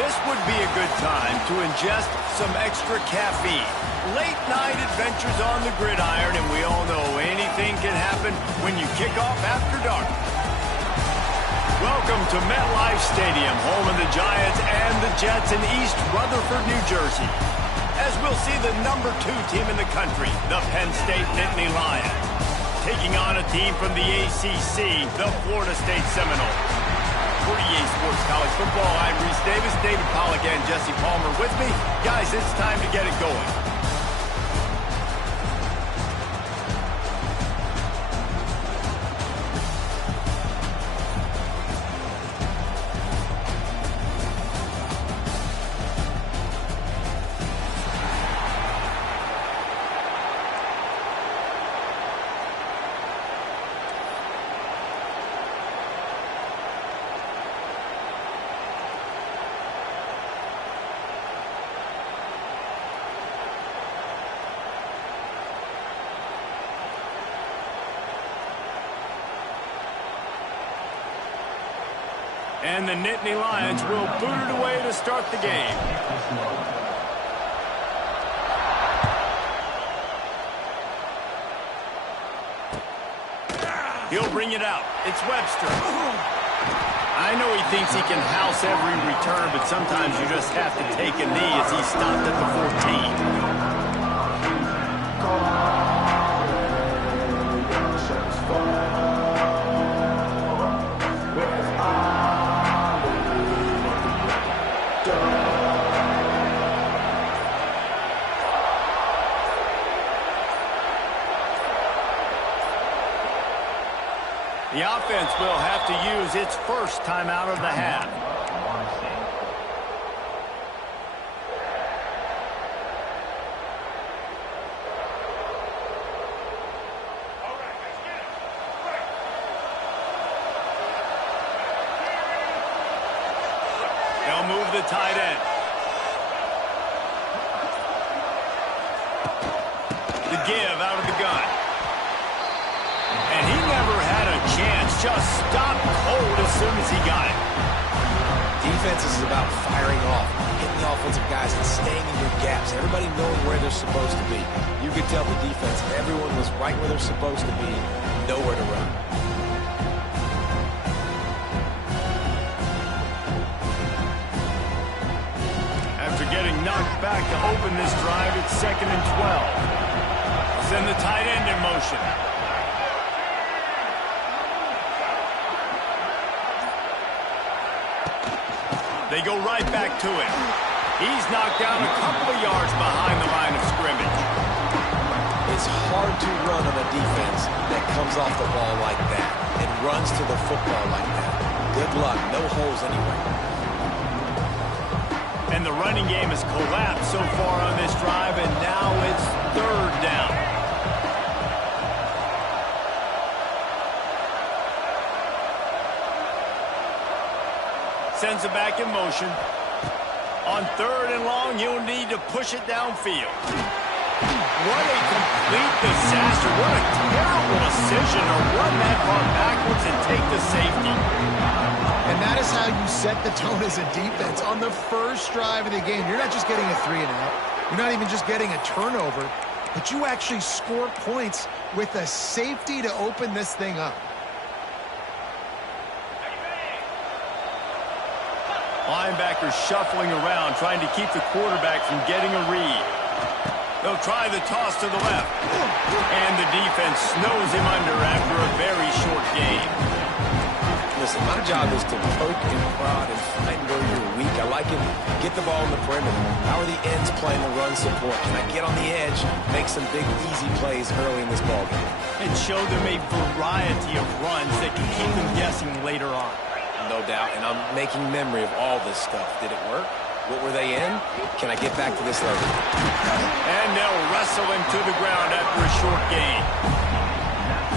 This would be a good time to ingest some extra caffeine. Late night adventures on the gridiron, and we all know anything can happen when you kick off after dark. Welcome to MetLife Stadium, home of the Giants and the Jets in East Rutherford, New Jersey. As we'll see the #2 team in the country, the Penn State Nittany Lions, taking on a team from the ACC, the Florida State Seminoles. For EA Sports College Football, I'm Reese Davis, David Pollack, and Jesse Palmer with me. Guys, it's time to get it going. And the Nittany Lions will boot it away to start the game. He'll bring it out. It's Webster. I know he thinks he can house every return, but sometimes you just have to take a knee as he stopped at the 14. The offense will have to use its first timeout of the half. They'll move the tight end. The give out of the gun. And he never had a chance, just stopped cold as soon as he got it. Defense is about firing off, hitting the offensive guys and staying in your gaps. Everybody knowing where they're supposed to be. You could tell the defense, everyone was right where they're supposed to be, nowhere to run. After getting knocked back to open this drive, it's 2nd and 12. Send the tight end in motion. They go right back to him. He's knocked down a couple of yards behind the line of scrimmage. It's hard to run on a defense that comes off the ball like that and runs to the football like that. Good luck. No holes anywhere. And the running game has collapsed so far on this drive, and now it's 3rd down. Sends it back in motion. On 3rd and long, you'll need to push it downfield. What a complete disaster. What a terrible decision to run that ball backwards and take the safety. And that is how you set the tone as a defense. On the first drive of the game, you're not just getting a 3-and-out. You're not even just getting a turnover, but you actually score points with a safety to open this thing up. Linebackers shuffling around, trying to keep the quarterback from getting a read. They'll try the toss to the left. And the defense snows him under after a very short game. Listen, my job is to poke and prod and find where you're weak. I like it. Get the ball in the perimeter. How are the ends playing the run support? Can I get on the edge, make some big, easy plays early in this ballgame? And show them a variety of runs that can keep them guessing later on. No doubt, and I'm making memory of all this stuff. Did it work? What were they in? Can I get back to this level? And they'll wrestle him to the ground after a short gain.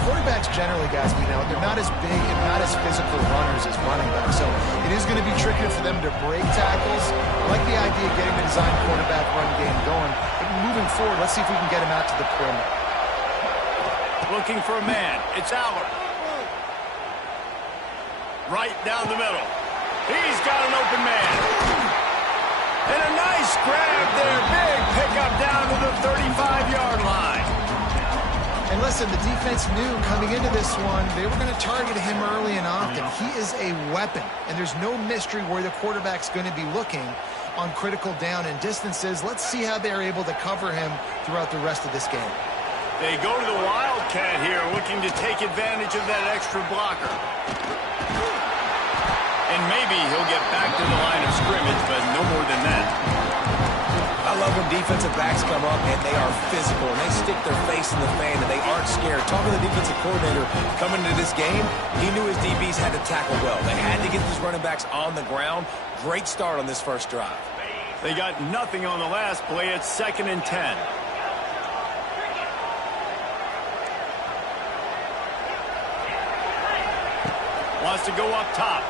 Quarterbacks generally, guys, we know, they're not as big and not as physical runners as running backs, so it is going to be trickier for them to break tackles. I like the idea of getting the design quarterback run game going, but moving forward, let's see if we can get him out to the perimeter. Looking for a man. It's Aller. Right down the middle. He's got an open man. And a nice grab there. Big pickup down to the 35-yard line. And listen, the defense knew coming into this one, they were going to target him early and often. He is a weapon, and there's no mystery where the quarterback's going to be looking on critical down and distances. Let's see how they're able to cover him throughout the rest of this game. They go to the Wildcat here, looking to take advantage of that extra blocker. And maybe he'll get back to the line of scrimmage, but no more than that. I love when defensive backs come up and they are physical and they stick their face in the fan and they aren't scared. Talking to the defensive coordinator coming into this game, he knew his DBs had to tackle well. They had to get these running backs on the ground. Great start on this first drive. They got nothing on the last play. It's 2nd and 10. Wants to go up top.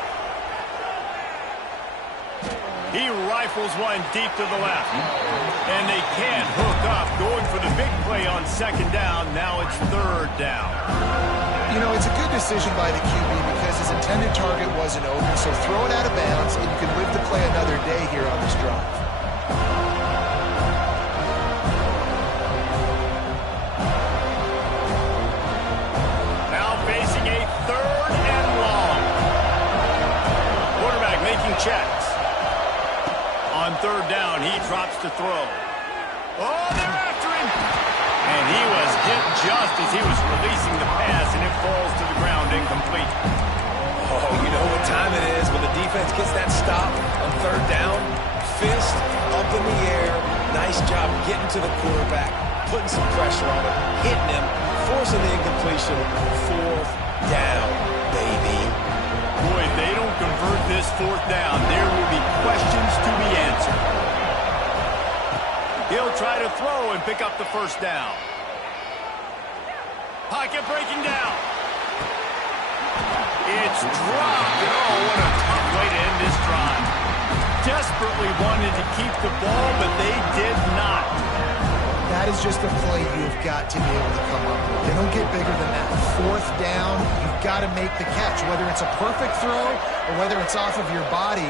He rifles one deep to the left. And they can't hook up. Going for the big play on 2nd down. Now it's 3rd down. You know, it's a good decision by the QB because his intended target wasn't open. So throw it out of bounds, and you can live to play another day here on this drive. Now facing a 3rd and long. Quarterback making checks. On 3rd down, he drops to throw. Oh, they're after him! And he was hit just as he was releasing the pass, and it falls to the ground incomplete. Oh, you know what time it is when the defense gets that stop on 3rd down. Fist up in the air. Nice job getting to the quarterback, putting some pressure on him, hitting him, forcing the incompletion. 4th down, baby. Boy, if they don't convert this 4th down, there will be questions to be answered. He'll try to throw and pick up the 1st down. Pocket breaking down. It's dropped. Oh, what a tough way to end this drive. Desperately wanted to keep the ball, but they did not. That is just a play you've got to be able to come up with. They don't get bigger than that. 4th down, you've got to make the catch. Whether it's a perfect throw or whether it's off of your body,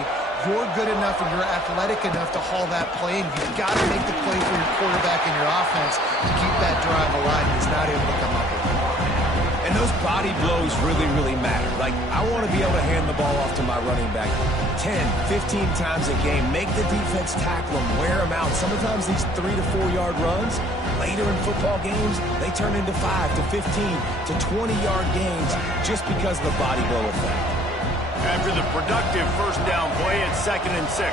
you're good enough and you're athletic enough to haul that play, and you've got to make the play for your quarterback and your offense to keep that drive alive. He's not able to come up with it. And those body blows really, really matter. Like, I want to be able to hand the ball off to my running back 10, 15 times a game. Make the defense tackle them, wear them out. Sometimes these 3 to 4 yard runs, later in football games, they turn into 5 to 15 to 20-yard gains just because of the body blow effect. After the productive 1st down play, it's 2nd and 6.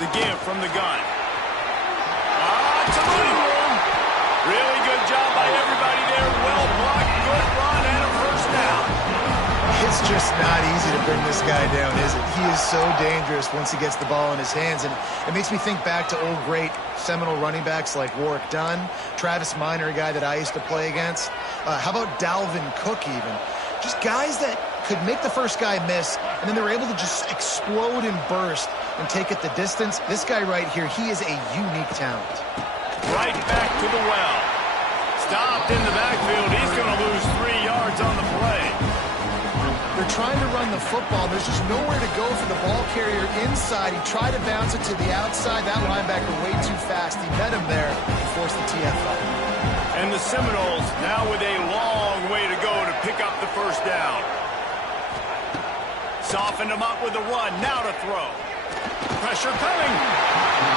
The give from the gun. It's a running room. Really good job by everybody there. Well blocked, good run, and a 1st down. It's just not easy to bring this guy down, is it? He is so dangerous once he gets the ball in his hands, and it makes me think back to old great seminal running backs like Warwick Dunn, Travis Minor, a guy that I used to play against. How about Dalvin Cook even? Just guys that could make the first guy miss, and then they were able to just explode and burst and take it the distance. This guy right here, he is a unique talent. Right back to the well. Stopped in the backfield. He's going to lose 3 yards on the play. They're trying to run the football. There's just nowhere to go for the ball carrier inside. He tried to bounce it to the outside. That linebacker way too fast. He met him there and forced the TFL. And the Seminoles now with a long way to go to pick up the 1st down. Softened him up with a run. Now to throw. Pressure coming.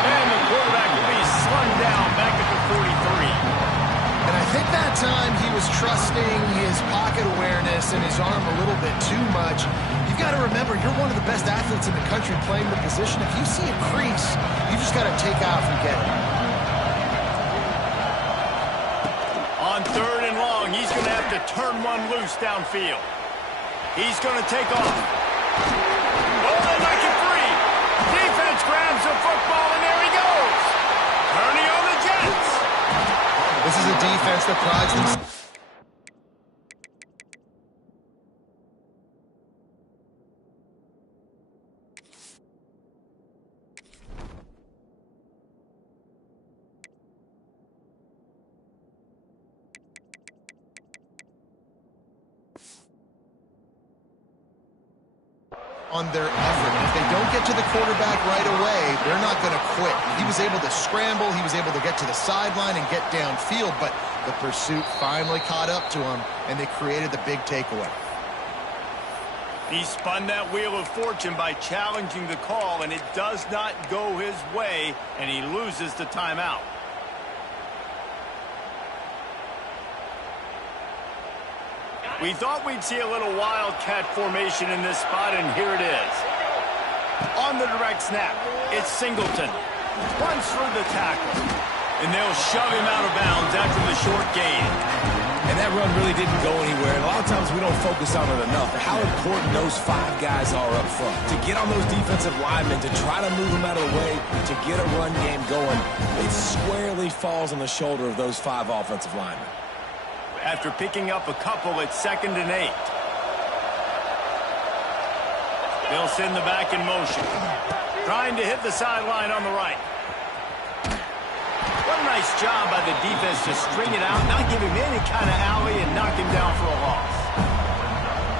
And the quarterback will be slung down back at the 43. And I think that time he was trusting his pocket awareness and his arm a little bit too much. You've got to remember, you're one of the best athletes in the country playing the position. If you see a crease, you just got to take off and get it. On 3rd and long, he's going to have to turn one loose downfield. He's going to take off. Oh, they make it free. Defense grabs the football, and there he goes. Turning on the Jets. This is a defense that prides themselves. on their effort. And if they don't get to the quarterback right away, they're not going to quit. He was able to scramble. He was able to get to the sideline and get downfield, but the pursuit finally caught up to him, and they created the big takeaway. He spun that wheel of fortune by challenging the call, and it does not go his way, and he loses the timeout. We thought we'd see a little wildcat formation in this spot, and here it is. On the direct snap, it's Singleton. Runs through the tackle, and they'll shove him out of bounds after the short gain. And that run really didn't go anywhere. And a lot of times we don't focus on it enough. But how important those 5 guys are up front. To get on those defensive linemen, to try to move them out of the way, to get a run game going, it squarely falls on the shoulder of those 5 offensive linemen. After picking up a couple, it's 2nd and 8. They'll send the back in motion. Trying to hit the sideline on the right. What a nice job by the defense to string it out, not give him any kind of alley, and knock him down for a loss.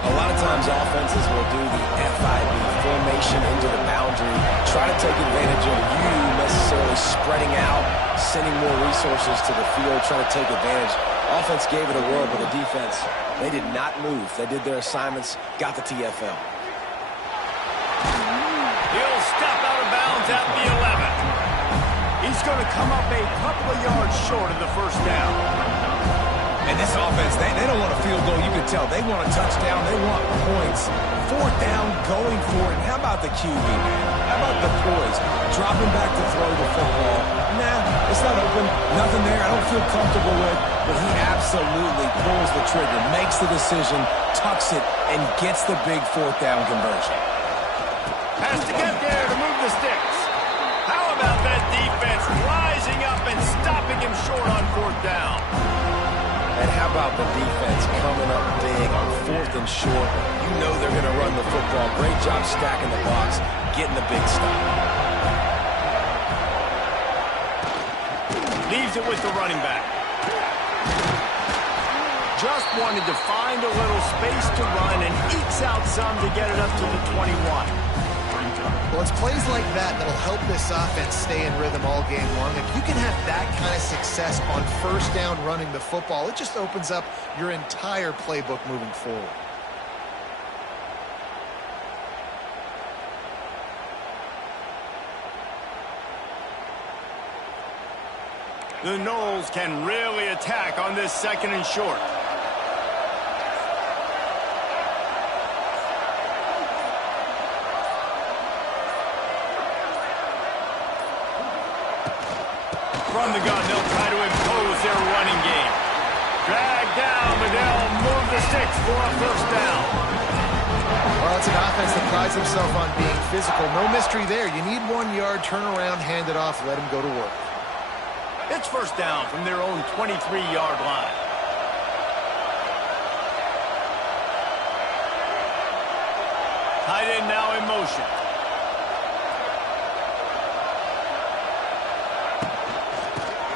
A lot of times offenses will do the FIB, formation into the boundary, try to take advantage of you necessarily spreading out, sending more resources to the field, trying to take advantage. Offense gave it a whirl, but the defense, they did not move. They did their assignments, got the TFL. He'll step out of bounds at the 11. He's going to come up a couple of yards short of the first down. And this offense, they don't want a field goal. You can tell. They want a touchdown. They want points. 4th down, going for it. And how about the QB, man? How about the poise? Dropping back to throw the football. Nah, it's not open. Nothing there I don't feel comfortable with. But he absolutely pulls the trigger, makes the decision, tucks it, and gets the big 4th down conversion. Has to get there to move the sticks. How about that defense rising up and stopping him short on 4th down? And how about the defense coming up big on 4th and short? You know they're going to run the football. Great job stacking the box, getting the big stop. Leaves it with the running back. Just wanted to find a little space to run and ekes out some to get it up to the 21. Well, it's plays like that that'll help this offense stay in rhythm all game long. If you can have that kind of success on 1st down running the football, it just opens up your entire playbook moving forward. The Noles can really attack on this 2nd and short. From the gun, they'll try to impose their running game. Drag down, but they'll move the sticks for a 1st down. Well, it's an offense that prides himself on being physical. No mystery there. You need 1 yard, turn around, hand it off, let him go to work. It's 1st down from their own 23-yard line. Tight end now in motion.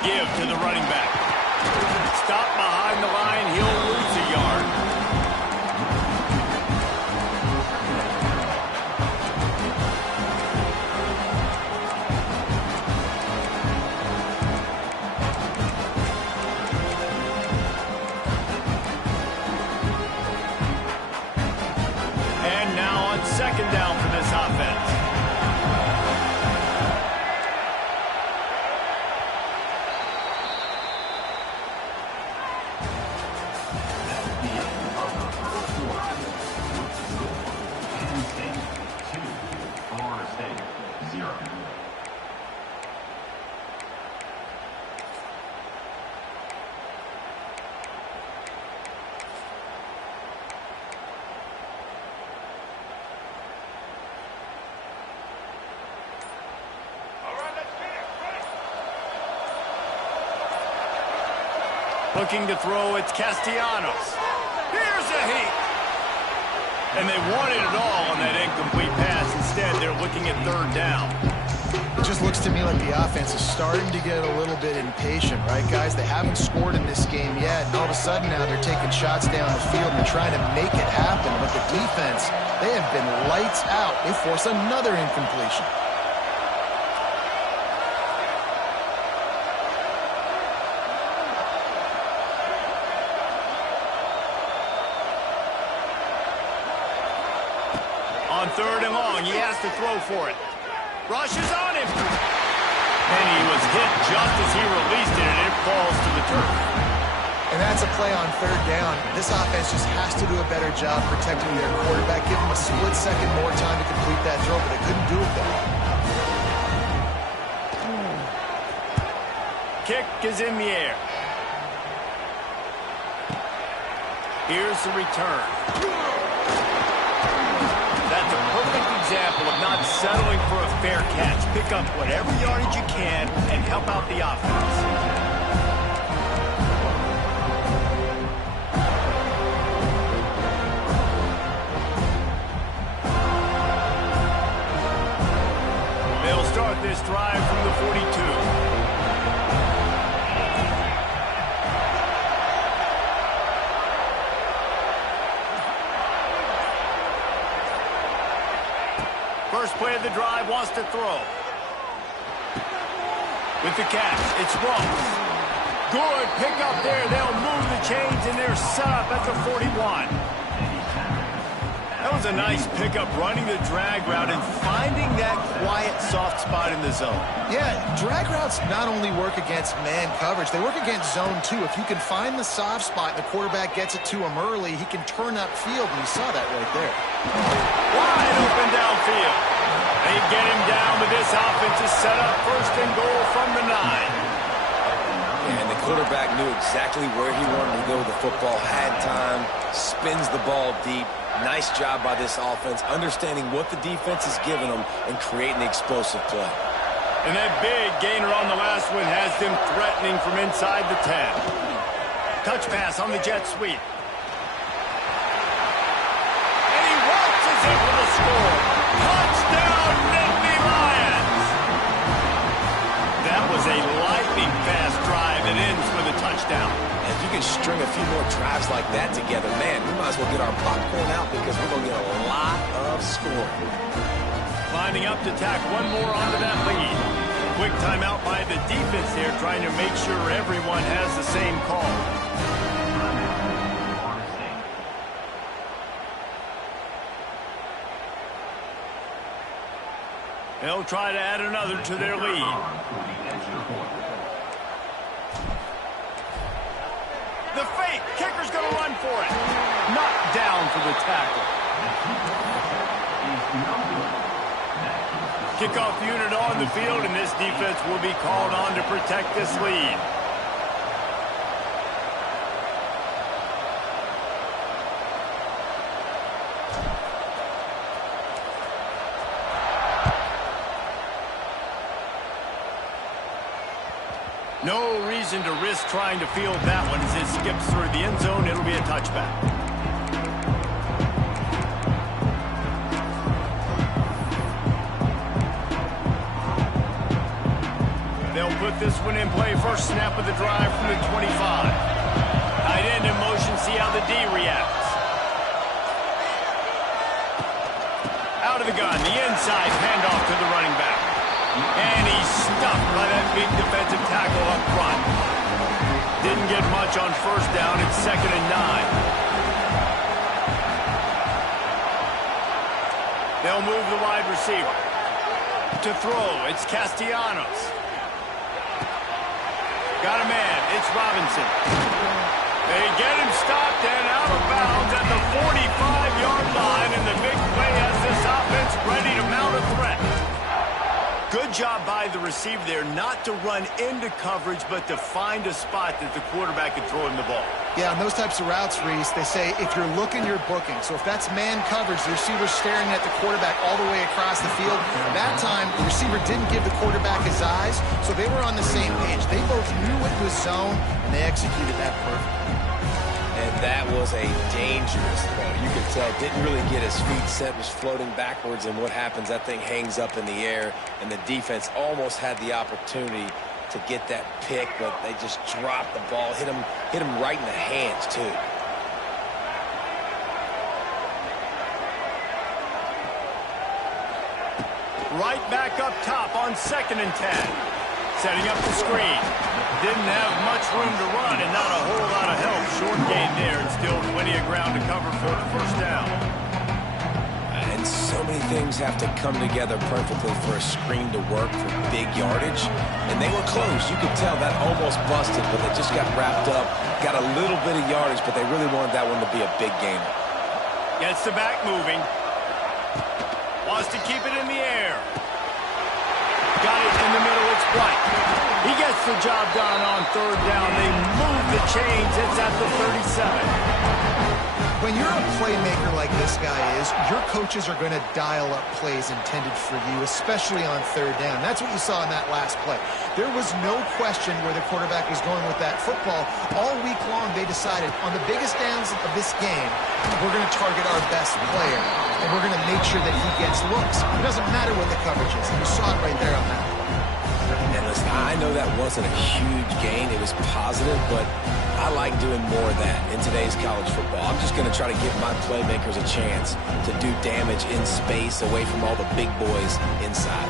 Give to the running back. Stop behind the line. He'll lose a yard. And now on 2nd down for this offense. Looking to throw, it's Castellanos. Here's a heat. And they wanted it all on that incomplete pass. Instead, they're looking at 3rd down. just looks to me like the offense is starting to get a little bit impatient, right, guys? They haven't scored in this game yet, and all of a sudden now they're taking shots down the field and they're trying to make it happen. But the defense, they have been lights out. They force another incompletion. On 3rd and long, he has to throw for it. Rushes on him. And he was hit just as he released it, and it falls to the turf. And that's a play on 3rd down. This offense just has to do a better job protecting their quarterback. Give him a split second more time to complete that throw, but they couldn't do it there. Kick is in the air. Here's the return. That's a perfect example of not settling for a fair catch. Pick up whatever yardage you can and help out the offense. They'll start this drive from the 42. First play of the drive, wants to throw. With the catch, it's Ross. Good pick up there. They'll move the chains, and they're set up at the 41. That was a nice pickup, running the drag route and finding that quiet, soft spot in the zone. Yeah, drag routes not only work against man coverage, they work against zone too. If you can find the soft spot and the quarterback gets it to him early, he can turn upfield, and you saw that right there. Wide open downfield. They get him down, but this offense is set up 1st and goal from the 9. And the quarterback knew exactly where he wanted to go with the football, had time, spins the ball deep. Nice job by this offense, understanding what the defense is giving them and creating the explosive play. And that big gainer on the last one has them threatening from inside the 10. Touch pass on the jet sweep. And he waltzes in for the score. Touchdown, Nittany Lions! That was a lightning-fast drive that ends with a touchdown. If you can string a few more drives like that together, man, we might as well get our popcorn out because we're going to get a lot of scoring. Lining up to tack one more onto that lead. Quick timeout by the defense there, trying to make sure everyone has the same call. They'll try to add another to their lead. The fake. Kicker's going to run for it. Knocked down for the tackle. Kickoff unit on the field, and this defense will be called on to protect this lead. No reason to risk trying to field that one as it skips through the end zone. It'll be a touchback. They'll put this one in play. First snap of the drive from the 25. Tight end in motion. See how the D reacts. Out of the gun. The inside handoff to the running back. And he's stuffed by that big defensive tackle up front. Didn't get much on 1st down. It's 2nd and 9. They'll move the wide receiver. To throw, it's Castellanos. Got a man. It's Robinson. They get him stopped and out of bounds at the 45-yard line, and the big play has this offense ready to mount a threat. Good job by the receiver there not to run into coverage, but to find a spot that the quarterback could throw him the ball. Yeah, on those types of routes, Reese, they say if you're looking, you're booking. So if that's man coverage, the receiver's staring at the quarterback all the way across the field. That time, the receiver didn't give the quarterback his eyes, so they were on the same page. They both knew it was zone, and they executed that perfectly. And that was a dangerous throw. You could tell, didn't really get his feet set, was floating backwards, and what happens, that thing hangs up in the air, and the defense almost had the opportunity to get that pick, but they just dropped the ball, hit him right in the hands, too. Right back up top on 2nd and 10. Setting up the screen. Didn't have much room to run and not a whole lot of help. Short gain there and still plenty of ground to cover for the first down. And so many things have to come together perfectly for a screen to work for big yardage. And they were close. You could tell that almost busted, but they just got wrapped up. Got a little bit of yardage, but they really wanted that one to be a big gainer. Gets the back moving. Wants to keep it in the air. Got it in the middle. It's White. He gets the job done on 3rd down. They move the chains. It's at the 37. When you're a playmaker like this guy is, your coaches are going to dial up plays intended for you, especially on 3rd down. That's what you saw in that last play. There was no question where the quarterback was going with that football. All week long, they decided on the biggest downs of this game, we're going to target our best player, and we're going to make sure that he gets looks. It doesn't matter what the coverage is. You saw it right there on that play. And listen, I know that wasn't a huge gain. It was positive, but I like doing more of that in today's college football. I'm just going to try to give my playmakers a chance to do damage in space away from all the big boys inside.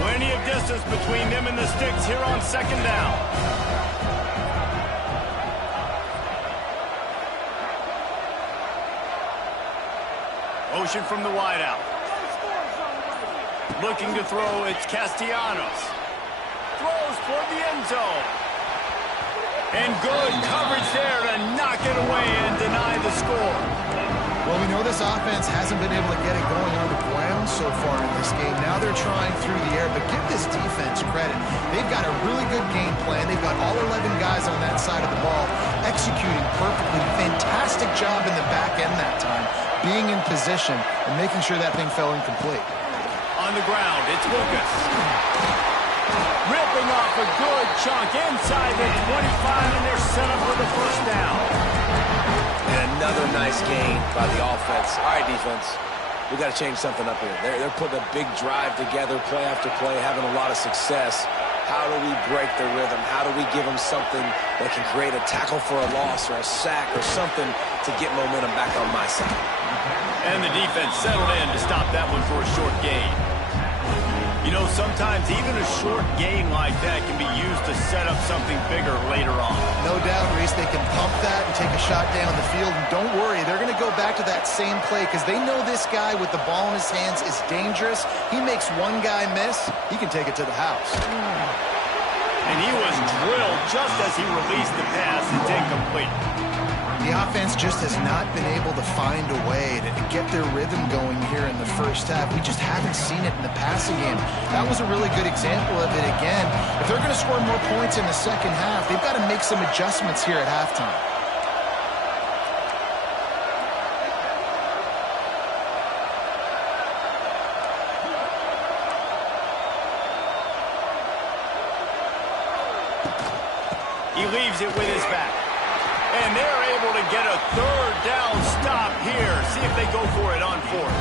Plenty of distance between them and the sticks here on 2nd down. Motion from the wideout. Looking to throw, it's Castellanos. Throws toward the end zone. And good coverage there to knock it away and deny the score. Well, we know this offense hasn't been able to get it going on the ground so far in this game. Now they're trying through the air, but give this defense credit. They've got a really good game plan. They've got all 11 guys on that side of the ball executing perfectly. Fantastic job in the back end that time, being in position and making sure that thing fell incomplete. On the ground, it's Lucas. Ripping off a good chunk inside the 25, and they're set up for the first down. And another nice gain by the offense. All right, defense, we got to change something up here. They're putting a big drive together, play after play, having a lot of success. How do we break their rhythm? How do we give them something that can create a tackle for a loss or a sack or something to get momentum back on my side? And the defense settled in to stop that one for a short gain. You know, sometimes even a short gain like that can be used to set up something bigger later on. No doubt, Reese, they can pump that and take a shot down the field. And don't worry, they're going to go back to that same play because they know this guy with the ball in his hands is dangerous. He makes one guy miss, he can take it to the house. And he was drilled just as he released the pass. It's incomplete. The offense just has not been able to find a way to get their rhythm going here in the first half. We just haven't seen it in the passing game. That was a really good example of it again. If they're going to score more points in the second half, they've got to make some adjustments here at halftime. He leaves it with his back. And they're able to get a 3rd down stop here. See if they go for it on 4th.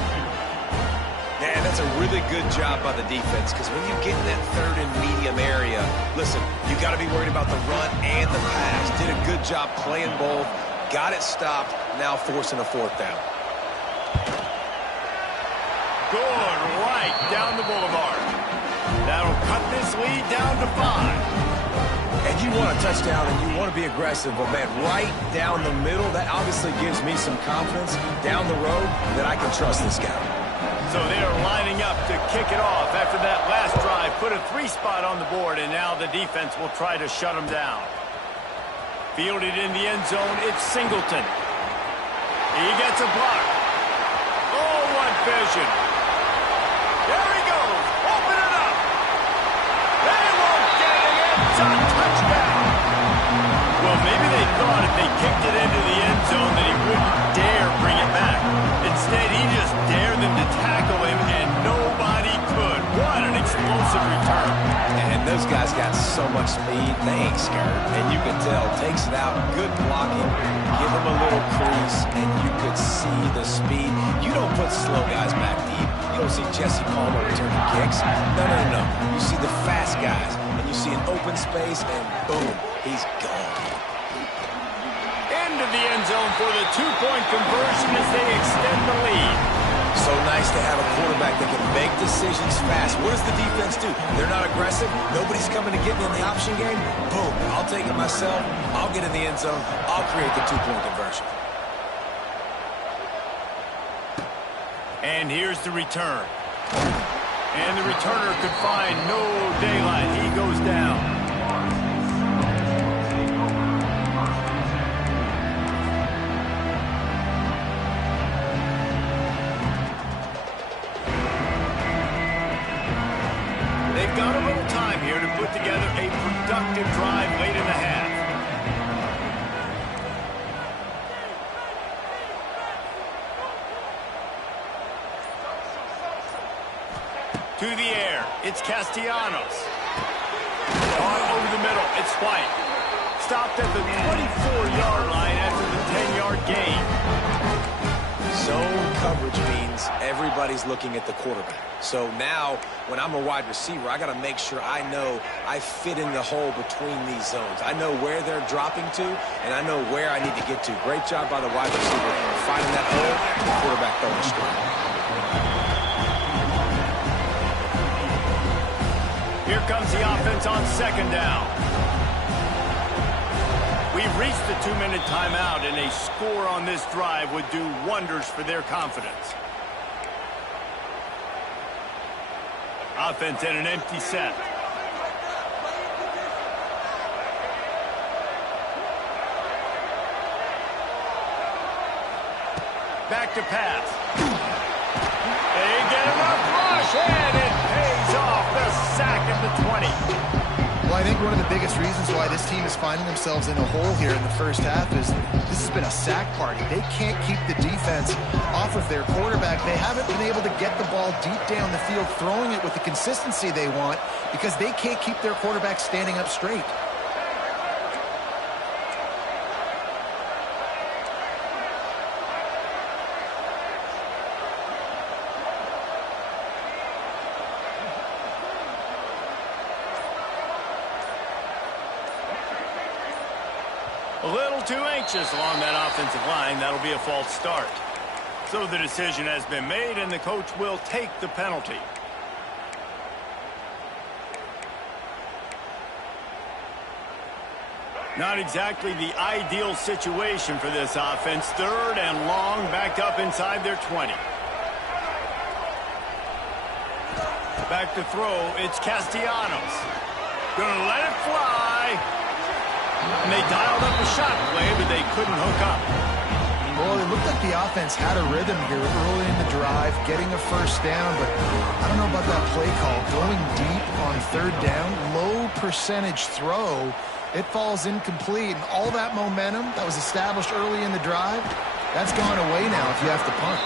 Man, that's a really good job by the defense because when you get in that 3rd and medium area, listen, you got to be worried about the run and the pass. Did a good job playing both, got it stopped, now forcing a 4th down. Good right down the boulevard. That'll cut this lead down to 5. And you want a touchdown and you want to be aggressive, but man, right down the middle, that obviously gives me some confidence down the road that I can trust this guy. So they are lining up to kick it off after that last drive. Put a 3 spot on the board, and now the defense will try to shut them down. Fielded in the end zone, it's Singleton. He gets a block. Oh, what vision. There he goes. Open it up. They won't get it. It's a touchdown. Well, maybe they thought if they kicked it into the end zone that he wouldn't dare bring it back. Instead, he just dared them to tackle him, and nobody could. What an explosive return. And those guys got so much speed. They ain't scared, and you can tell. Takes it out, good blocking. Give him a little crease, and you could see the speed. You don't put slow guys back deep. You don't see Jesse Palmer returning kicks. No, no, no, no. You see the fast guys, and you see an open space, and boom, he's gone. Into the end zone for the two-point conversion as they extend the lead. So nice to have a quarterback that can make decisions fast. What does the defense do? They're not aggressive. Nobody's coming to get me in the option game. Boom, I'll take it myself. I'll get in the end zone. I'll create the two-point conversion. And here's the return. And the returner could find no daylight. He goes down. They've got a little time here to put together a productive drive late in the half. To the air, it's Castellanos. On over the middle, it's White. Stopped at the 24-yard line after the 10-yard gain. Zone coverage means everybody's looking at the quarterback. So now, when I'm a wide receiver, I got to make sure I know I fit in the hole between these zones. I know where they're dropping to, and I know where I need to get to. Great job by the wide receiver finding that hole, the quarterback throwing straight. Here comes the offense on second down. We've reached the 2-minute timeout, and a score on this drive would do wonders for their confidence. Offense in an empty set. Back to pass. They get enough rush, and it pays off. The sack at the 20. Well, I think one of the biggest reasons why this team is finding themselves in a hole here in the first half is this has been a sack party. They can't keep the defense off of their quarterback. They haven't been able to get the ball deep down the field, throwing it with the consistency they want because they can't keep their quarterback standing up straight. A little too anxious along that offensive line. That'll be a false start. So the decision has been made, and the coach will take the penalty. Not exactly the ideal situation for this offense. Third and long, backed up inside their 20. Back to throw, it's Castellanos. Gonna let it fly. And they dialed up a shot play, but they couldn't hook up. Well, it looked like the offense had a rhythm here early in the drive, getting a first down, but I don't know about that play call. Going deep on third down, low percentage throw, it falls incomplete, and all that momentum that was established early in the drive, that's gone away now if you have to punt.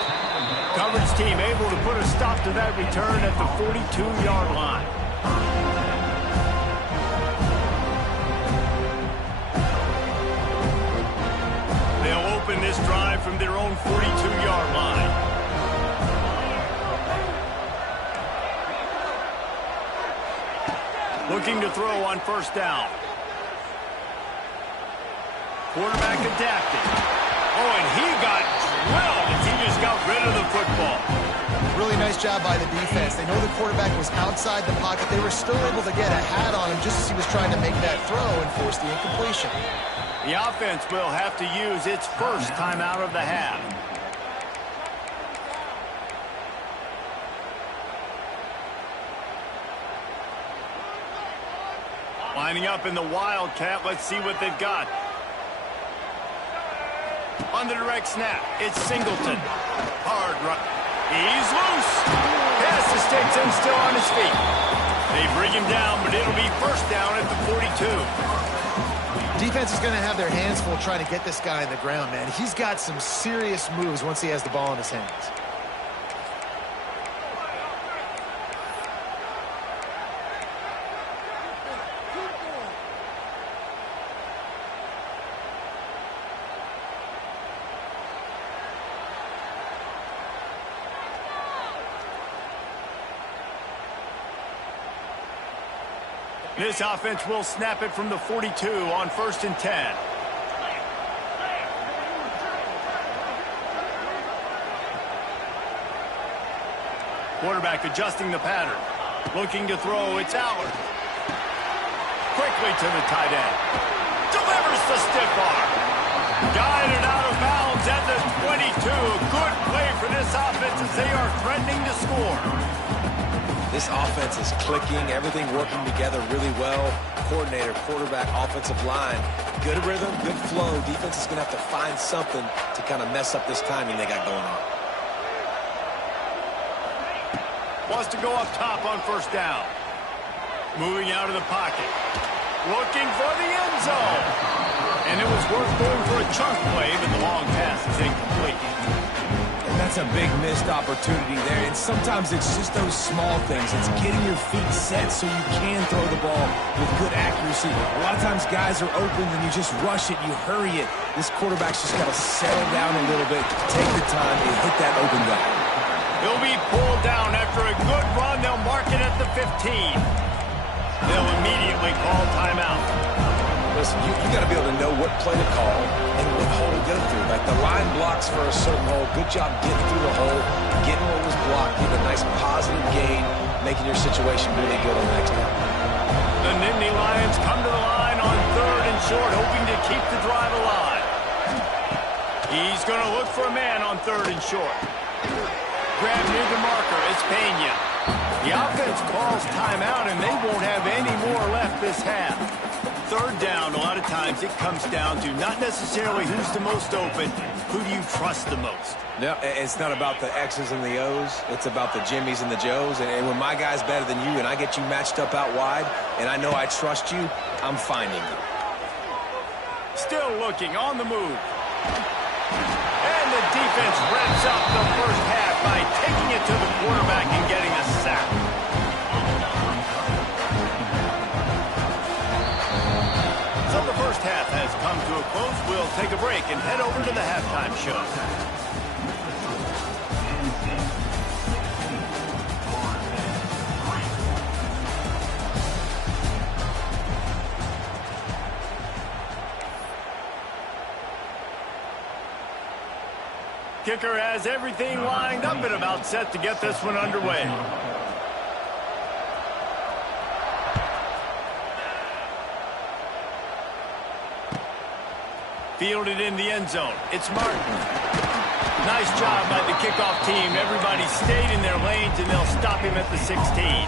Coverage team able to put a stop to that return at the 42-yard line. Open this drive from their own 42-yard line. Looking to throw on first down. Quarterback adapted. Oh, and he got drilled as he just got rid of the football. Really nice job by the defense. They know the quarterback was outside the pocket. They were still able to get a hat on him just as he was trying to make that throw and force the incompletion. The offense will have to use its first timeout of the half. Lining up in the Wildcat. Let's see what they've got. On the direct snap, it's Singleton. Hard run. He's loose. Pass escapes him, still on his feet. They bring him down, but it'll be first down at the 42. Defense is going to have their hands full trying to get this guy on the ground, man. He's got some serious moves once he has the ball in his hands. This offense will snap it from the 42 on 1st and 10. Quarterback adjusting the pattern. Looking to throw. It's Allard. Quickly to the tight end. Delivers the stiff arm. Guided out of bounds at the 22. Good play for this offense as they are threatening to score. This offense is clicking. Everything working together really well. Coordinator, quarterback, offensive line. Good rhythm, good flow. Defense is going to have to find something to kind of mess up this timing they got going on. Wants to go up top on 1st down. Moving out of the pocket. Looking for the end zone. And it was worth going for a chunk play, but the long pass is incomplete. And that's a big missed opportunity there. And sometimes it's just those small things. It's getting your feet set so you can throw the ball with good accuracy. A lot of times guys are open and you just rush it, you hurry it. This quarterback's just got to settle down a little bit, take the time, and hit that open guy. He'll be pulled down after a good run. They'll mark it at the 15. They'll immediately call timeout. Listen, you got to be able to know what play to call and what hole to go through. Like the line blocks for a certain hole. Good job getting through the hole, getting what was blocked, getting a nice positive gain, making your situation really good on the next down. The Nittany Lions come to the line on 3rd and short, hoping to keep the drive alive. He's going to look for a man on 3rd and short. Grab near the marker. It's Pena. The offense calls timeout, and they won't have any more left this half. 3rd down, a lot of times it comes down to not necessarily who's the most open, who do you trust the most? No, it's not about the X's and the O's. It's about the Jimmies and the Joes. And when my guy's better than you and I get you matched up out wide and I know I trust you, I'm finding you. Still looking on the move. And the defense wraps up the first half by taking it to the quarterback and getting a sack. So the first half has come to a close. We'll take a break and head over to the halftime show. Kicker has everything lined up and about set to get this one underway. Fielded in the end zone. It's Martin. Nice job by the kickoff team. Everybody stayed in their lanes, and they'll stop him at the 16.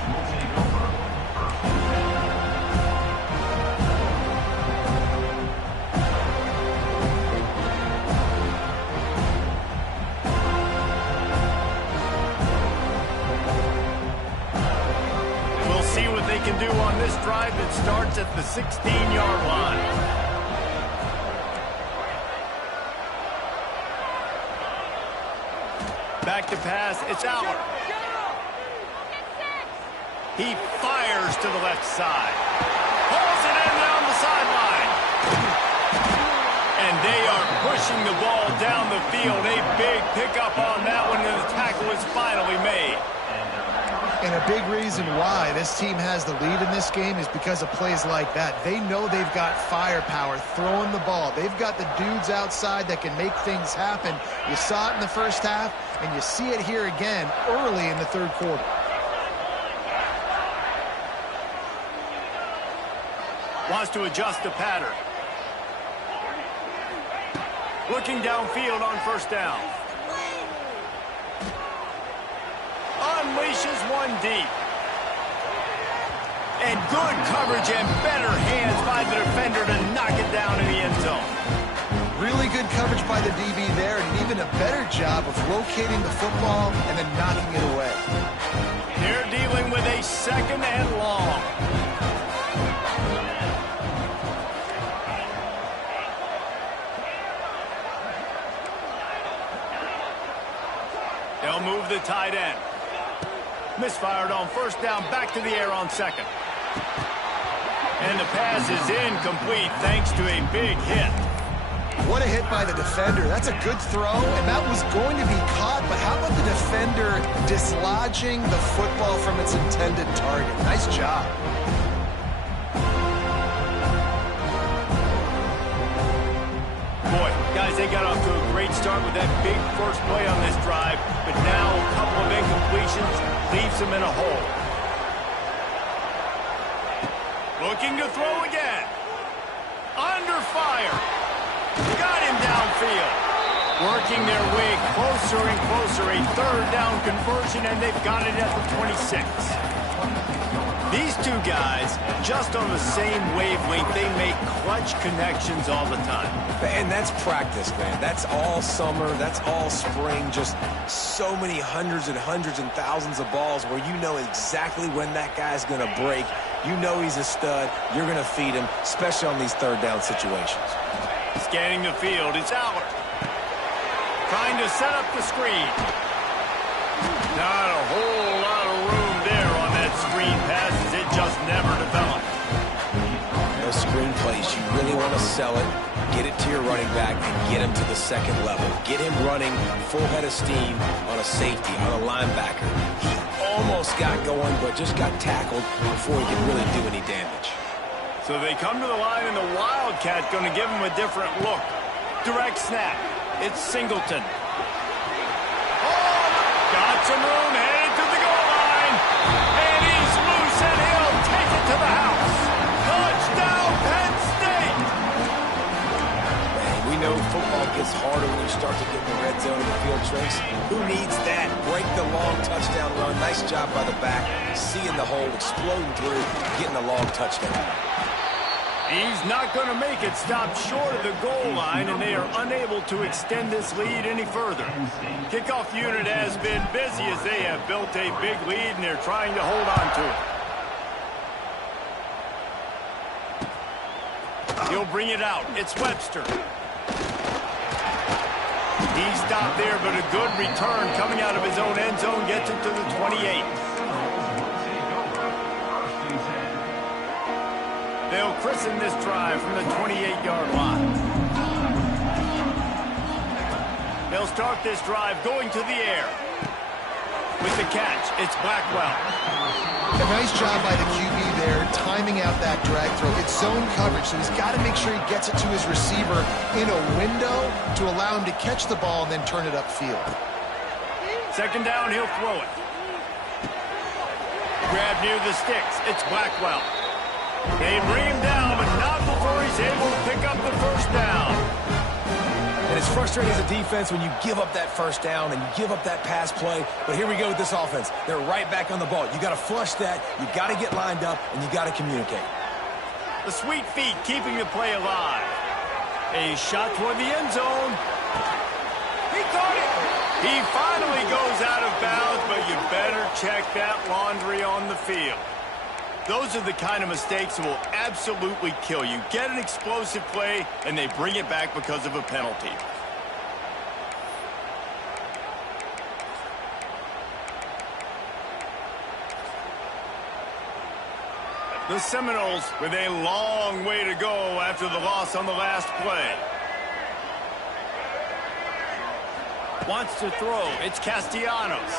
Can do on this drive that starts at the 16-yard line. Back to pass, it's Allard. He fires to the left side. Pulls it in down the sideline. And they are pushing the ball down the field. A big pickup on that one, and the tackle is finally made. And a big reason why this team has the lead in this game is because of plays like that. They know they've got firepower throwing the ball. They've got the dudes outside that can make things happen. You saw it in the first half, and you see it here again early in the 3rd quarter. Wants to adjust the pattern. Looking downfield on 1st down. Unleashes one deep. And good coverage and better hands by the defender to knock it down in the end zone. Really good coverage by the DB there, and even a better job of locating the football and then knocking it away. They're dealing with a 2nd and long. They'll move the tight end. Misfired on 1st down, back to the air on 2nd. And the pass is incomplete thanks to a big hit. What a hit by the defender. That's a good throw, and that was going to be caught, but how about the defender dislodging the football from its intended target? Nice job. Guys, they got off to a great start with that big first play on this drive, but now a couple of incompletions leaves them in a hole. Looking to throw again. Under fire. Got him downfield. Working their way closer and closer. A third down conversion, and they've got it at the 26. These two guys, just on the same wavelength, they make clutch connections all the time. And that's practice, man. That's all summer. That's all spring. Just so many hundreds and thousands of balls where you know exactly when that guy's going to break. You know he's a stud. You're going to feed him, especially on these third down situations. Scanning the field, it's Aller. Trying to set up the screen. Not a whole lot of room there on that screen pass as it just never developed. Those screen plays, you really want to sell it, get it to your running back, and get him to the second level. Get him running full head of steam on a safety, on a linebacker. He almost got going, but just got tackled before he could really do any damage. So they come to the line, and the Wildcat going to give him a different look. Direct snap. It's Singleton. Oh, got some room, headed to the goal line. And he's loose, and he'll take it to the house. Touchdown, Penn State! Man, we know football gets harder when you start to get in the red zone and the field tricks. Who needs that? Break the long touchdown run. Nice job by the back. Seeing the hole, exploding through, getting a long touchdown. He's not going to make it. Stop short of the goal line, and they are unable to extend this lead any further. Kickoff unit has been busy as they have built a big lead, and they're trying to hold on to it. He'll bring it out. It's Webster. He stopped there, but a good return coming out of his own end zone gets it to the 28. They'll christen this drive from the 28-yard line. They'll start this drive going to the air. With the catch, it's Blackwell. A nice job by the QB there, timing out that drag throw. It's zone coverage, so he's got to make sure he gets it to his receiver in a window to allow him to catch the ball and then turn it upfield. Second down, he'll throw it. Grab near the sticks. It's Blackwell. They bring him down, but not before he's able to pick up the first down. And it's frustrating as a defense when you give up that first down and you give up that pass play. But here we go with this offense. They're right back on the ball. You got to flush that. You got to get lined up, and you got to communicate. The sweet feet keeping the play alive. A shot toward the end zone. He caught it. He finally goes out of bounds, but you better check that laundry on the field. Those are the kind of mistakes that will absolutely kill you. Get an explosive play, and they bring it back because of a penalty. The Seminoles with a long way to go after the loss on the last play. Wants to throw. It's Castellanos.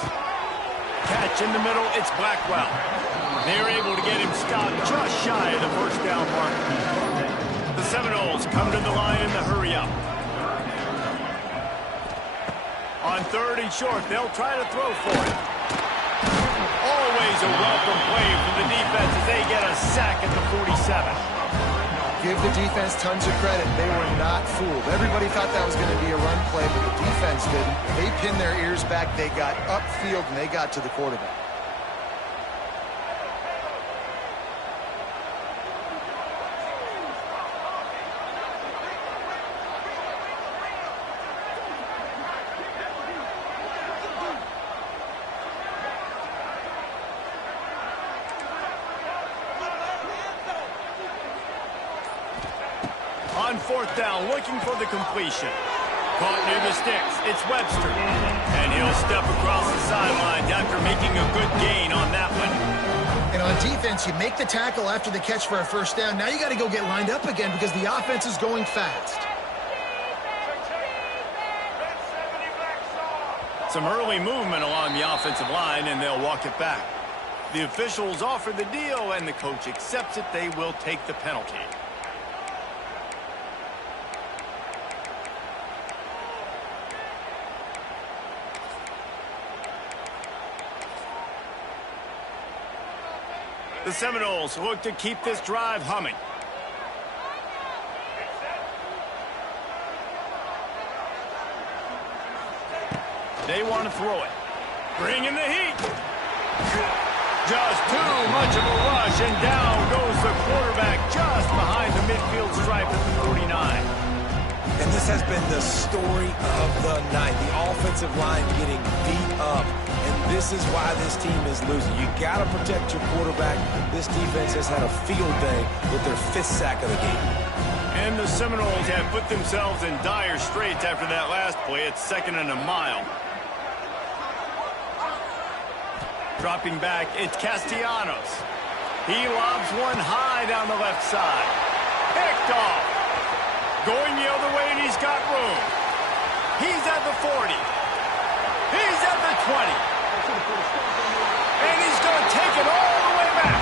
Catch in the middle. It's Blackwell. They're able to get him stopped just shy of the first down mark. The Seminoles come to the line in the hurry-up. On third and short, they'll try to throw for it. Always a welcome play from the defense as they get a sack at the 47. Give the defense tons of credit. They were not fooled. Everybody thought that was going to be a run play, but the defense didn't. They pinned their ears back. They got upfield, and they got to the quarterback. On fourth down, looking for the completion. Caught near the sticks. It's Webster. And he'll step across the sidelines after making a good gain on that one. And on defense, you make the tackle after the catch for a first down. Now you got to go get lined up again because the offense is going fast. Some early movement along the offensive line, and they'll walk it back. The officials offer the deal, and the coach accepts it. They will take the penalty. The Seminoles look to keep this drive humming. They want to throw it. Bring in the heat. Just too much of a rush, and down goes the quarterback just behind the midfield stripe at the 49. And this has been the story of the night. The offensive line getting beat up. And this is why this team is losing. You got to protect your quarterback. This defense has had a field day with their 5th sack of the game. And the Seminoles have put themselves in dire straits after that last play. It's 2nd and a mile. Dropping back, it's Castellanos. He lobs one high down the left side. Picked off. Going the other way, and he's got room. He's at the 40. He's at the 20. And he's going to take it all the way back.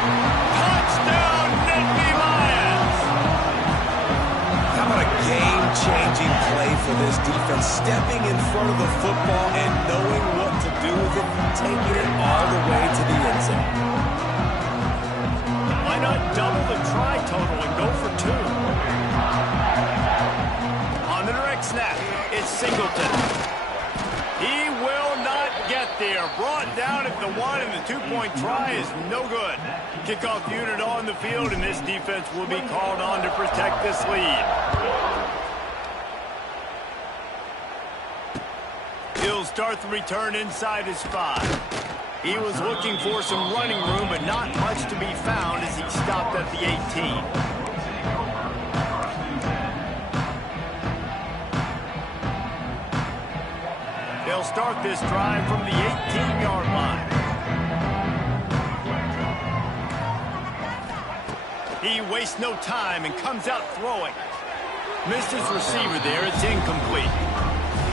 Touchdown, Nittany Lions. How about a game-changing play for this defense? Stepping in front of the football and knowing what to do with it, taking it all the way to the end zone. Why not double the try total and go for 2? On the direct snap, it's Singleton. He will not get there. Brought down at the 1, and the 2-point try is no good. Kickoff unit on the field, and this defense will be called on to protect this lead. He'll start the return inside his 5. He was looking for some running room, but not much to be found as he stopped at the 18. They'll start this drive from the 18-yard line. He wastes no time and comes out throwing. Missed his receiver there. It's incomplete.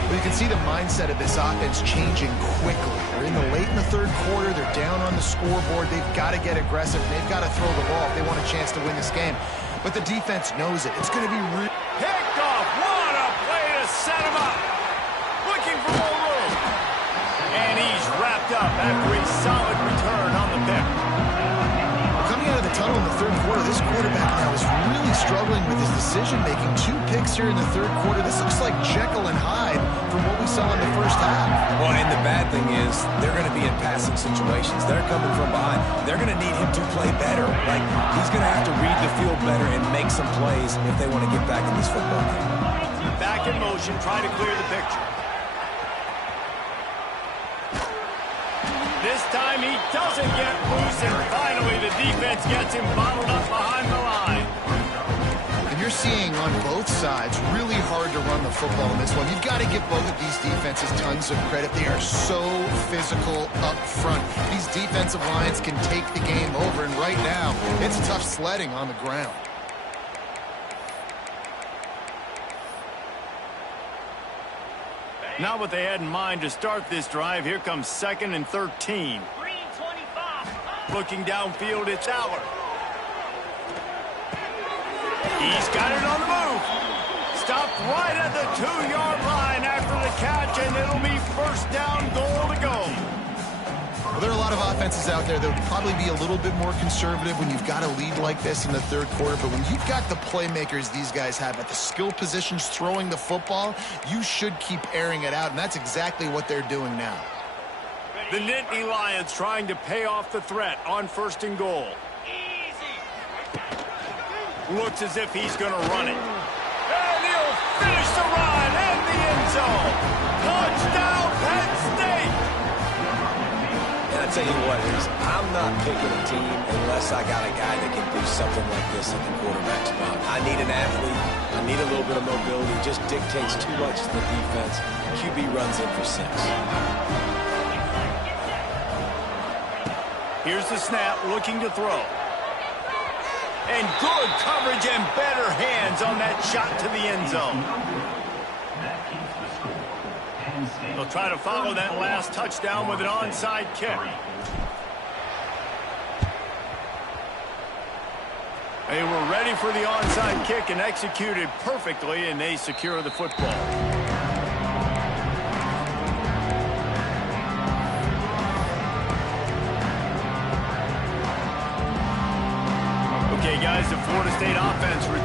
Well, you can see the mindset of this offense changing quickly. They're late in the 3rd quarter. They're down on the scoreboard. They've got to get aggressive. They've got to throw the ball if they want a chance to win this game. But the defense knows it. It's going to be picked off. What a play to set him up. Looking for more room. And he's wrapped up after a solid return on the pick. Coming out of the tunnel in the 3rd quarter, this quarterback now is really struggling with his decision-making. 2 picks here in the 3rd quarter. This looks like Jekyll and Hyde from what we saw in the first half. Well, and the bad thing is they're going to be in passing situations. They're coming from behind. They're going to need him to play better. Like, he's going to have to read the field better and make some plays if they want to get back in this football game. Back in motion, trying to clear the picture. This time he doesn't get loose, and finally the defense gets him bottled up behind the line. And you're seeing on both sides really hard to run the football in this one. You've got to give both of these defenses tons of credit. They are so physical up front. These defensive lines can take the game over, and right now it's tough sledding on the ground. Not what they had in mind to start this drive. Here comes 2nd and 13. Looking downfield, it's Aller. He's got it on the move. Stopped right at the 2-yard line after the catch, and it'll be 1st down, goal to go. Well, there are a lot of offenses out there that would probably be a little bit more conservative when you've got a lead like this in the 3rd quarter. But when you've got the playmakers these guys have at the skill positions throwing the football, you should keep airing it out, and that's exactly what they're doing now. The Nittany Lions trying to pay off the threat on 1st and goal. Looks as if he's going to run it. And he'll finish the run in the end zone. Touchdown, Penn State! And I tell you what, I'm not picking a team unless I got a guy that can do something like this at the quarterback spot. I need an athlete. I need a little bit of mobility. It just dictates too much to the defense. QB runs in for 6. Here's the snap, looking to throw. And good coverage and better hands on that shot to the end zone. They'll try to follow that last touchdown with an onside kick. They were ready for the onside kick and executed perfectly, and they secure the football.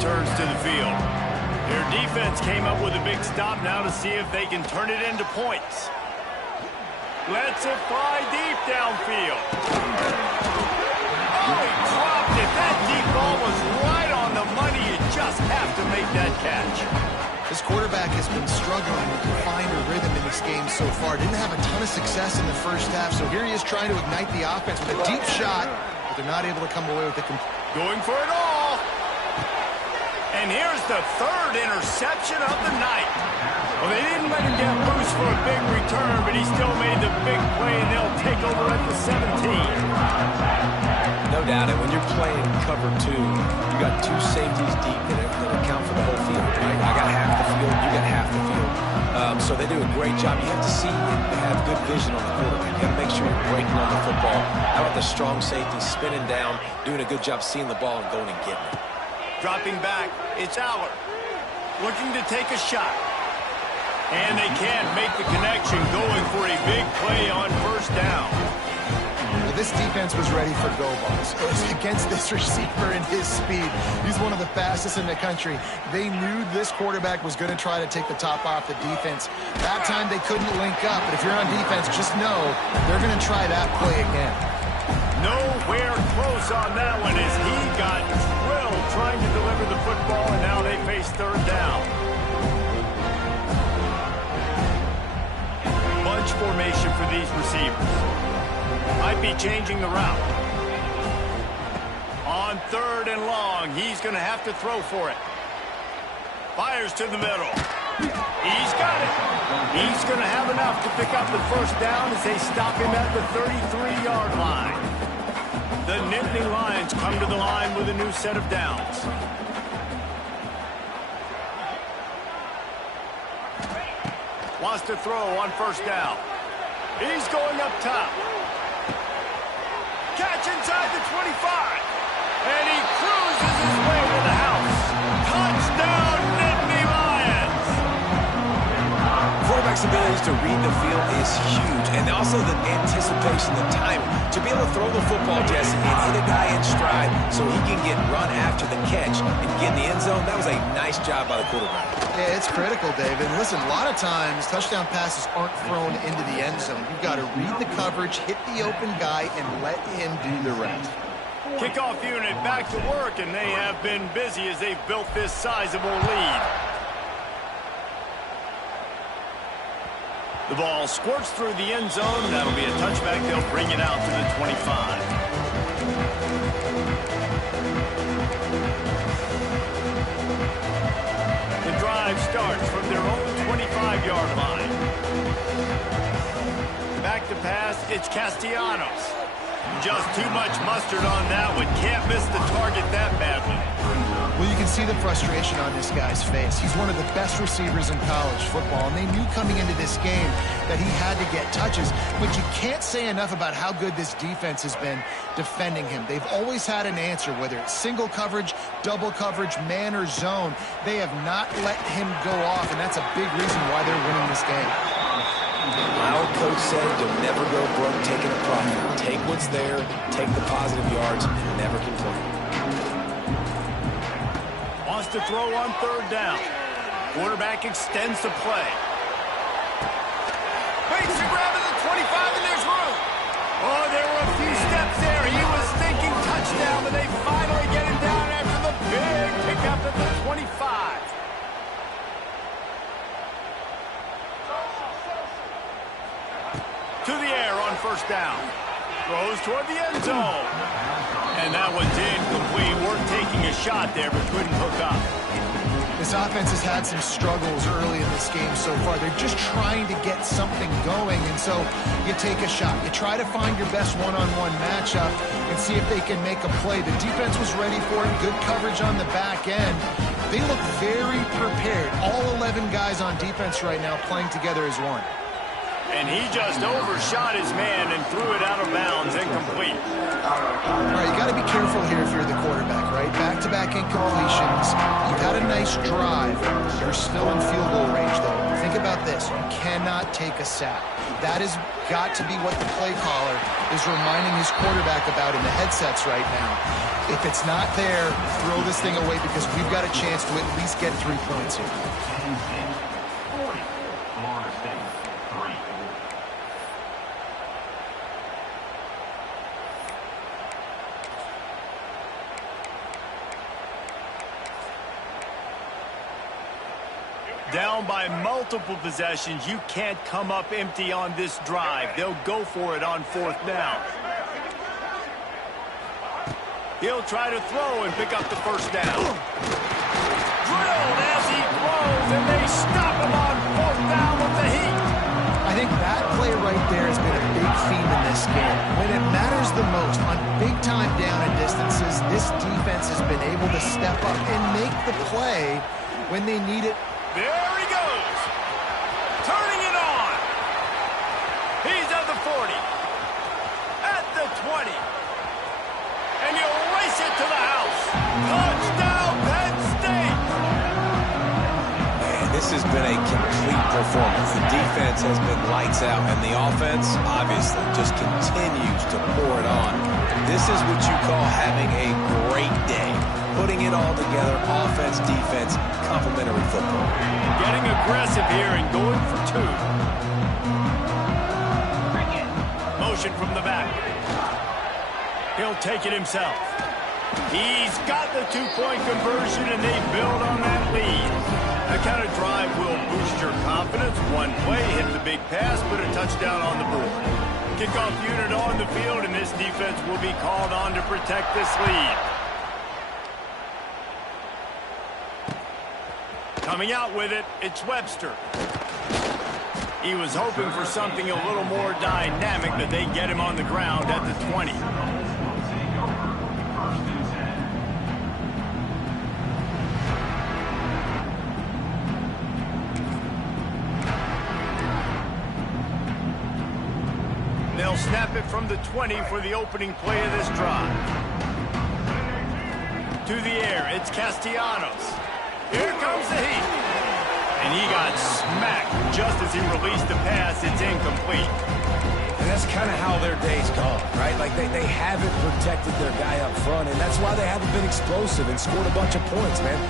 returns to the field. Their defense came up with a big stop now to see if they can turn it into points. Lets it fly deep downfield. Oh, he dropped it. That deep ball was right on the money. You just have to make that catch. This quarterback has been struggling to find a rhythm in this game so far. Didn't have a ton of success in the first half, so here he is trying to ignite the offense with a deep shot, but they're not able to come away with it. Going for it all. And here's the third interception of the night. Well, they didn't let him get loose for a big return, but he still made the big play, and they'll take over at the 17. No doubt, and when you're playing cover two, you got two safeties deep that account for the whole field, right? I got half the field, you got half the field. So they do a great job. You have to see and have good vision on the quarterback. You got to make sure you're breaking on the football. How about the strong safety spinning down, doing a good job seeing the ball and going and getting it. Dropping back, it's Aller. Looking to take a shot. And they can't make the connection, going for a big play on first down. Well, this defense was ready for go balls. It was against this receiver and his speed. He's one of the fastest in the country. They knew this quarterback was going to try to take the top off the defense. That time they couldn't link up, but if you're on defense, just know they're going to try that play again. Nowhere close on that one as he got drilled trying to deliver the football, and now they face third down. Bunch formation for these receivers. Might be changing the route. On third and long, he's going to have to throw for it. Fires to the middle. He's got it. He's going to have enough to pick up the first down as they stop him at the 33-yard line. The Nittany Lions come to the line with a new set of downs. Wants to throw on first down. He's going up top. Catch inside the 25. And he cruises his way to the house. Touchdown, Nittany Lions. Quarterback's abilities to read the field is huge, and also the anticipation, the timing. To be able to throw the football, Jesse, and hit a guy in stride so he can get run after the catch and get in the end zone, that was a nice job by the quarterback. Yeah, it's critical, David. Listen, a lot of times touchdown passes aren't thrown into the end zone. You've got to read the coverage, hit the open guy, and let him do the rest. Kickoff unit back to work, and they have been busy as they've built this sizable lead. The ball squirts through the end zone. That'll be a touchback. They'll bring it out to the 25. The drive starts from their own 25-yard line. Back to pass, it's Castellanos. Just too much mustard on that one. Can't miss the target that badly. Well, you can see the frustration on this guy's face. He's one of the best receivers in college football, and they knew coming into this game that he had to get touches, but you can't say enough about how good this defense has been defending him. They've always had an answer, whether it's single coverage, double coverage, man or zone. They have not let him go off, and that's a big reason why they're winning this game. My old coach said you'll never go broke taking a profit. Take what's there, take the positive yards, and never complain. Wants to throw on third down. Quarterback extends the play. Makes a grab at the 25, and there's room. Oh, there were a few steps there. He was thinking touchdown, but they finally get him down after the big pickup at the 25. To the air on first down. Throws toward the end zone. And that one's incomplete. We're taking a shot there, but couldn't hook up. This offense has had some struggles early in this game so far. They're just trying to get something going, and so you take a shot. You try to find your best one-on-one matchup and see if they can make a play. The defense was ready for it. Good coverage on the back end. They look very prepared. All 11 guys on defense right now playing together as one. And he just overshot his man and threw it out of bounds, incomplete. All right, you got to be careful here if you're the quarterback, right? Back-to-back incompletions. You got a nice drive. You're still in field goal range, though. I think about this. You cannot take a sack. That has got to be what the play caller is reminding his quarterback about in the headsets right now. If it's not there, throw this thing away because we've got a chance to at least get 3 points here. Down by multiple possessions, you can't come up empty on this drive. They'll go for it on 4th down. He'll try to throw and pick up the 1st down. Drilled as he throws, and they stop him on 4th down with the heat. I think that play right there has been a big theme in this game. When it matters the most, on big-time down and distances, this defense has been able to step up and make the play when they need it. There he goes. Turning it on. He's at the 40. At the 20. And he'll race it to the house. Touchdown, Penn State. Man, this has been a complete performance. The defense has been lights out, and the offense, obviously, just continues to pour it on. This is what you call having a great day. Putting it all together, offense, defense, complementary football. Getting aggressive here and going for 2. Motion from the back. He'll take it himself. He's got the 2-point conversion, and they build on that lead. That kind of drive will boost your confidence. One play, hit the big pass, put a touchdown on the board. Kickoff unit on the field, and this defense will be called on to protect this lead. Coming out with it, it's Webster. He was hoping for something a little more dynamic, but they get him on the ground at the 20. They'll snap it from the 20 for the opening play of this drive. To the air, it's Castellanos. Here comes the heat. And he got smacked just as he released the pass. It's incomplete. And that's kind of how their day's gone, right? Like they haven't protected their guy up front, and that's why they haven't been explosive and scored a bunch of points, man.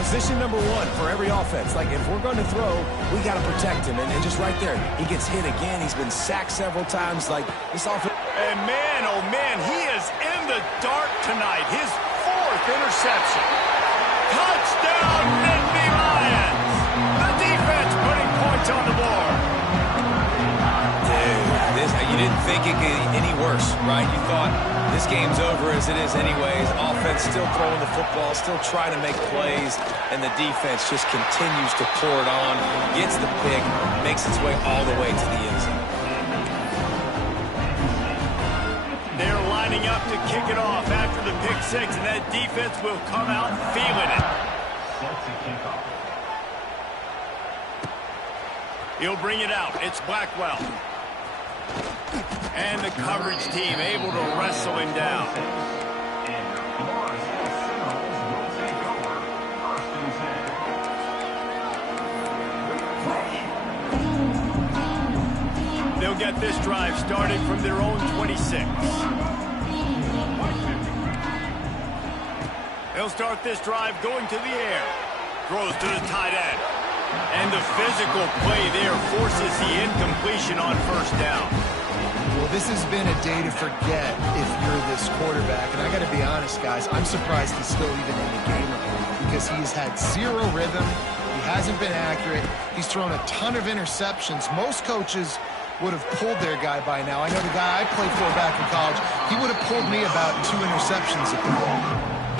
Position number 1 for every offense. Like, if we're going to throw, we got to protect him. And just right there, he gets hit again. He's been sacked several times. Like, this offense. And man, oh man, he is in the dark tonight. His 4th interception. Touchdown, Nittany Lions! The defense putting points on the board. Dude, you didn't think it could get any worse, right? You thought this game's over as it is anyways. Offense still throwing the football, still trying to make plays, and the defense just continues to pour it on, gets the pick, makes its way all the way to the end zone. They're lining up to kick it off after the pick 6, and that defense will come out feeling it. He'll bring it out. It's Blackwell. And the coverage team able to wrestle him down. They'll get this drive started from their own 26. They'll start this drive going to the air. Throws to the tight end. And the physical play there forces the incompletion on 1st down. Well, this has been a day to forget if you're this quarterback. And I got to be honest, guys, I'm surprised he's still even in the game right now because he's had 0 rhythm. He hasn't been accurate. He's thrown a ton of interceptions. Most coaches would have pulled their guy by now. I know the guy I played for back in college, he would have pulled me about 2 interceptions at the ball.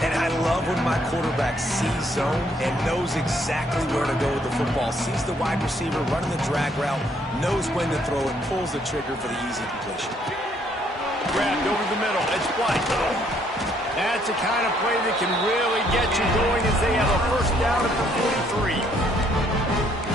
And I love when my quarterback sees zone and knows exactly where to go with the football. Sees the wide receiver running the drag route, knows when to throw it, pulls the trigger for the easy completion. Grabbed over the middle. It's White. That's the kind of play that can really get you going as they have a 1st down at the 43.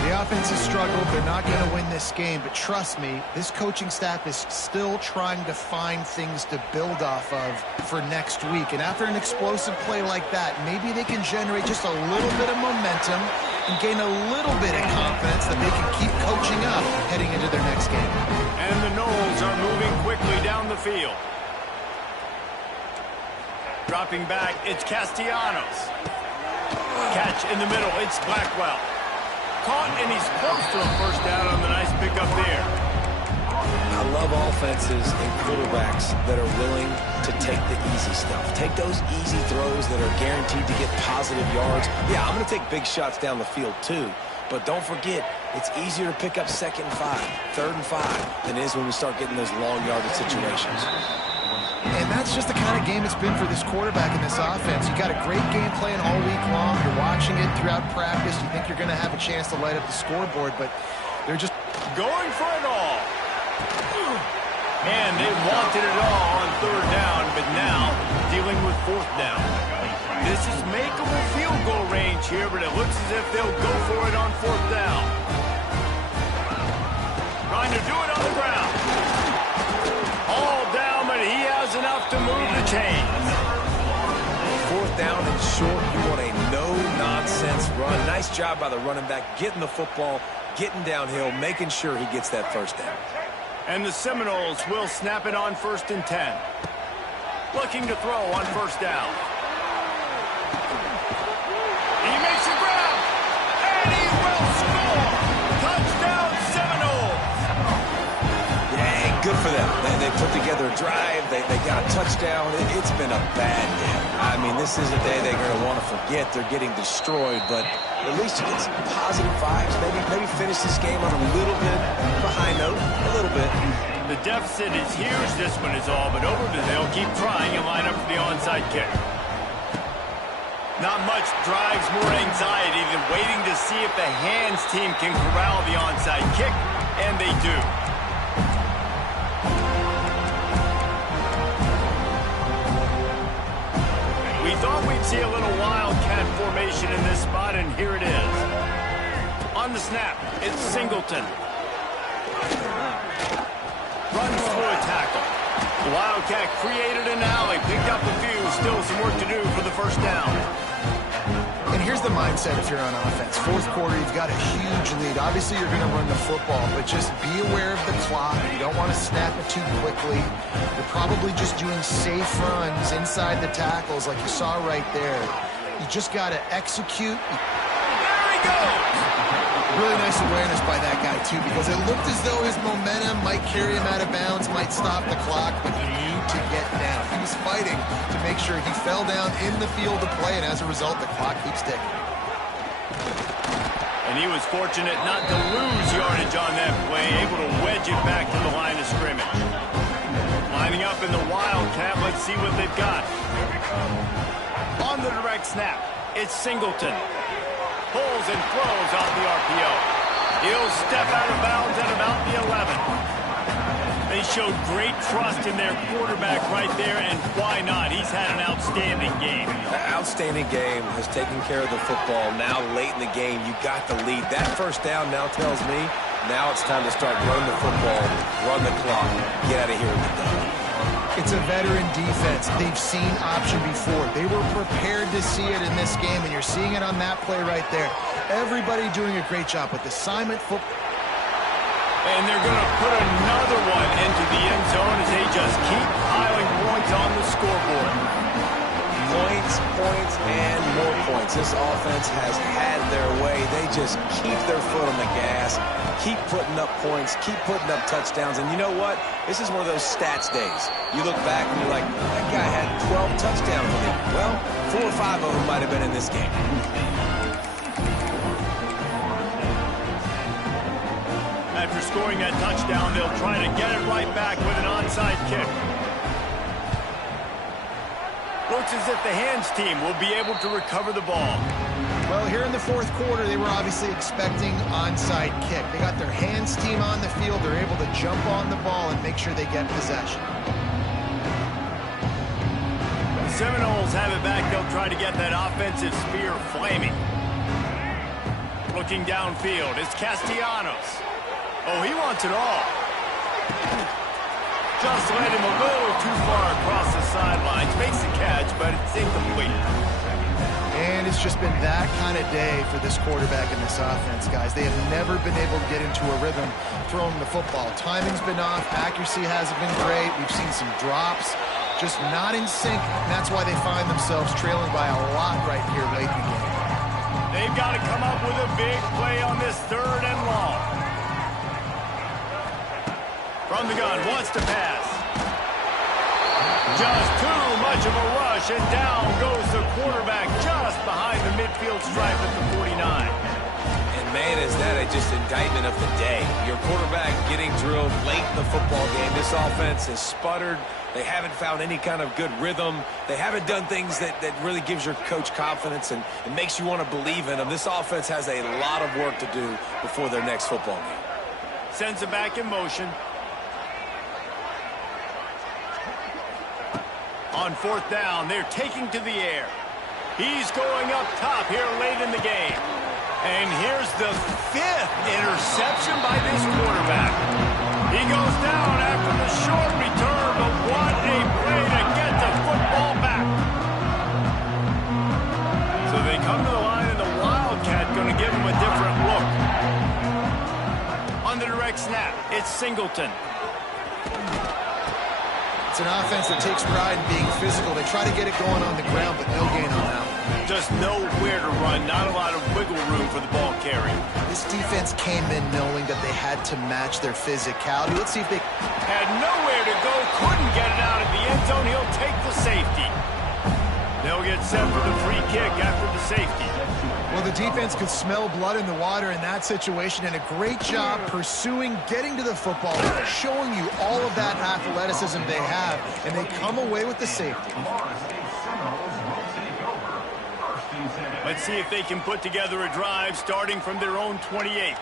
The offense has struggled. They're not going to win this game, but trust me, this coaching staff is still trying to find things to build off of for next week. And after an explosive play like that, maybe they can generate just a little bit of momentum and gain a little bit of confidence that they can keep coaching up heading into their next game. And the Knowles are moving quickly down the field. Dropping back, it's Castellanos. Catch in the middle, it's Blackwell. Caught, and he's close to a first down on the nice pickup there. I love offenses and quarterbacks that are willing to take the easy stuff. Take those easy throws that are guaranteed to get positive yards. Yeah, I'm going to take big shots down the field too. But don't forget, it's easier to pick up 2nd and 5, 3rd and 5 than it is when we start getting those long yardage situations. And that's just the kind of game it's been for this quarterback in this offense. You got a great game plan all week long. You're watching it throughout practice. You think you're going to have a chance to light up the scoreboard, but they're just going for it all. And they wanted it all on 3rd down, but now dealing with 4th down. This is makeable field goal range here, but it looks as if they'll go for it on 4th down. Trying to do it on the ground. All down, but he has enough to move the chains. 4th down and short, you want a no-nonsense run. Nice job by the running back, getting the football, getting downhill, making sure he gets that 1st down. And the Seminoles will snap it on 1st and 10. Looking to throw on 1st down. He makes a grab, and he will score. Touchdown, Seminoles. Yeah, good for them. They put together a drive. They got a touchdown. It's been a bad day. I mean, this is a day they're going to want to forget. They're getting destroyed, but at least you get some positive vibes. Maybe finish this game on a little bit of a high note, a little bit. The deficit is huge, this one is all, but they'll keep trying and line up for the onside kick. Not much drives more anxiety than waiting to see if the hands team can corral the onside kick, and they do. We thought we'd see a little wildcat formation in this spot, and here it is. On the snap, it's Singleton. Runs through a tackle. The Wildcat created an alley, picked up a few, still some work to do for the 1st down. And here's the mindset if you're on offense. 4th quarter, you've got a huge lead. Obviously, you're going to run the football, but just be aware of the clock. You don't want to snap it too quickly. You're probably just doing safe runs inside the tackles like you saw right there. You just got to execute. There he goes! Really nice awareness by that guy, too, because it looked as though his momentum might carry him out of bounds, might stop the clock, but he knew to get down. He was fighting to make sure he fell down in the field of play, and as a result, the clock keeps ticking. And he was fortunate not to lose yardage on that play, able to wedge it back to the line of scrimmage. Lining up in the Wildcat, let's see what they've got. On the direct snap, it's Singleton. Pulls and throws off the RPO. He'll step out of bounds at about the 11. They showed great trust in their quarterback right there, and why not? He's had an outstanding game. Outstanding game, has taken care of the football. Now late in the game, you got the lead. That 1st down now tells me now it's time to start running the football, run the clock, get out of here and get done. It's a veteran defense. They've seen option before. They were prepared to see it in this game, and you're seeing it on that play right there. Everybody doing a great job with assignment football. And they're going to put another one into the end zone as they just keep piling points on the scoreboard. Points, and more points. This offense has had their way. They just keep their foot on the gas, keep putting up points, keep putting up touchdowns. And you know what? This is one of those stats days. You look back and you're like, that guy had 12 touchdowns in it. Well, 4 or 5 of them might have been in this game. After scoring that touchdown, they'll try to get it right back with an onside kick. Looks as if the hands team will be able to recover the ball. Well, here in the 4th quarter, they were obviously expecting onside kick. They got their hands team on the field. They're able to jump on the ball and make sure they get possession. The Seminoles have it back. They'll try to get that offensive spear flaming. Looking downfield, it's Castellanos. Oh, he wants it all. Just led him a little too far across the sidelines. Makes the catch, but it's incomplete. And it's just been that kind of day for this quarterback and this offense, guys. They have never been able to get into a rhythm throwing the football. Timing's been off. Accuracy hasn't been great. We've seen some drops. Just not in sync. And that's why they find themselves trailing by a lot right here late in the game. They've got to come up with a big play on this 3rd and long. From the gun, wants to pass. Just too much of a rush, and down goes the quarterback just behind the midfield stripe at the 49. And man, is that just indictment of the day. Your quarterback getting drilled late in the football game. This offense has sputtered. They haven't found any kind of good rhythm. They haven't done things that really gives your coach confidence and it makes you want to believe in them. This offense has a lot of work to do before their next football game. Sends it back in motion. On 4th down, they're taking to the air. He's going up top here late in the game. And here's the 5th interception by this quarterback. He goes down after the short return, but what a play to get the football back. So they come to the line, and the Wildcat going to give him a different look. On the direct snap, it's Singleton. It's an offense that takes pride in being physical. They try to get it going on the ground, but no gain on that one. Just nowhere to run. Not a lot of wiggle room for the ball carrier. This defense came in knowing that they had to match their physicality. Let's see if they... Had nowhere to go. Couldn't get it out of the end zone. He'll take the safety. They'll get set for the free kick after the safety. Well, the defense could smell blood in the water in that situation, and a great job pursuing, getting to the football, showing you all of that athleticism they have, and they come away with the safety. Let's see if they can put together a drive starting from their own 28.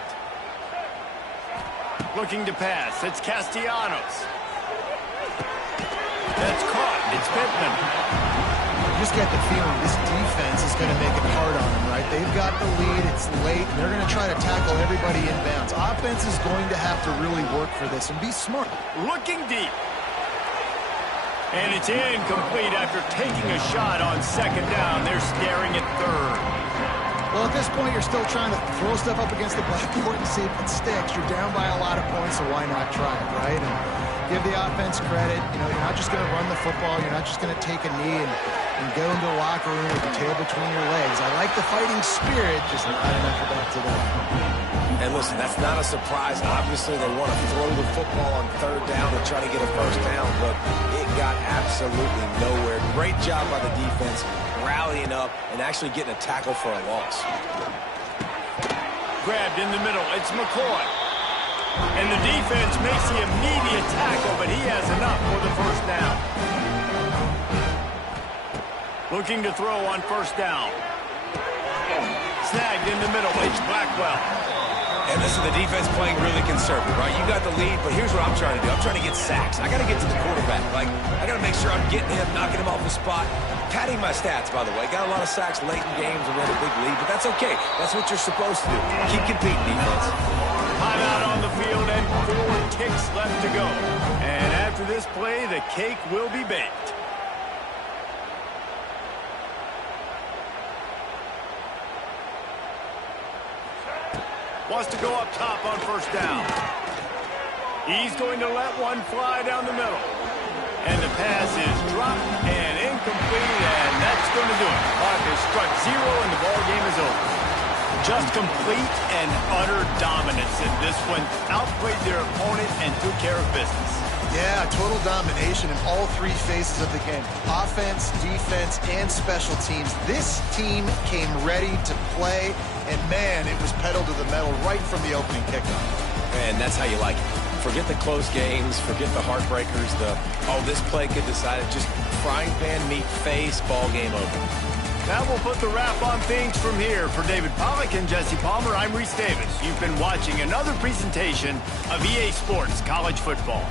Looking to pass. It's Castellanos. That's caught. It's Pittman. You just get the feeling this defense is going to make it hard on them, right? They've got the lead. It's late, and they're going to try to tackle everybody inbounds. Offense is going to have to really work for this and be smart. Looking deep. And it's incomplete after taking a shot on 2nd down. They're staring at 3rd. Well, at this point, you're still trying to throw stuff up against the blackboard and see if it sticks. You're down by a lot of points, so why not try it, right? And give the offense credit. You know, you're not just going to run the football. You're not just going to take a knee and go into the locker room with your tail between your legs. I like the fighting spirit, just not enough of that today. And listen, that's not a surprise. Obviously, they want to throw the football on 3rd down and try to get a 1st down, but it got absolutely nowhere. Great job by the defense, rallying up and actually getting a tackle for a loss. Grabbed in the middle. It's McCoy. And the defense makes the immediate tackle, but he has enough for the 1st down. Looking to throw on 1st down. Snagged in the middle. It's Blackwell. And listen, the defense playing really conservative, right? You got the lead, but here's what I'm trying to do. I'm trying to get sacks. I got to get to the quarterback. Like, I got to make sure I'm getting him, knocking him off the spot. Padding my stats, by the way. Got a lot of sacks late in games and we had a big lead, but that's okay. That's what you're supposed to do. Keep competing, defense. Timeout on the field and 4 ticks left to go. And after this play, the cake will be baked. Wants to go up top on 1st down. He's going to let one fly down the middle. And the pass is dropped and incomplete, and that's going to do it. Clock has struck 0, and the ball game is over. Just complete and utter dominance in this one. Outplayed their opponent and took care of business. Yeah, total domination in all 3 phases of the game. Offense, defense, and special teams. This team came ready to play, and man, it was pedal to the metal right from the opening kickoff. And that's how you like it. Forget the close games, forget the heartbreakers, this play could decide it. Just frying pan meet face, ball game over. That will put the wrap on things from here. For David Pollack and Jesse Palmer, I'm Reese Davis. You've been watching another presentation of EA Sports College Football.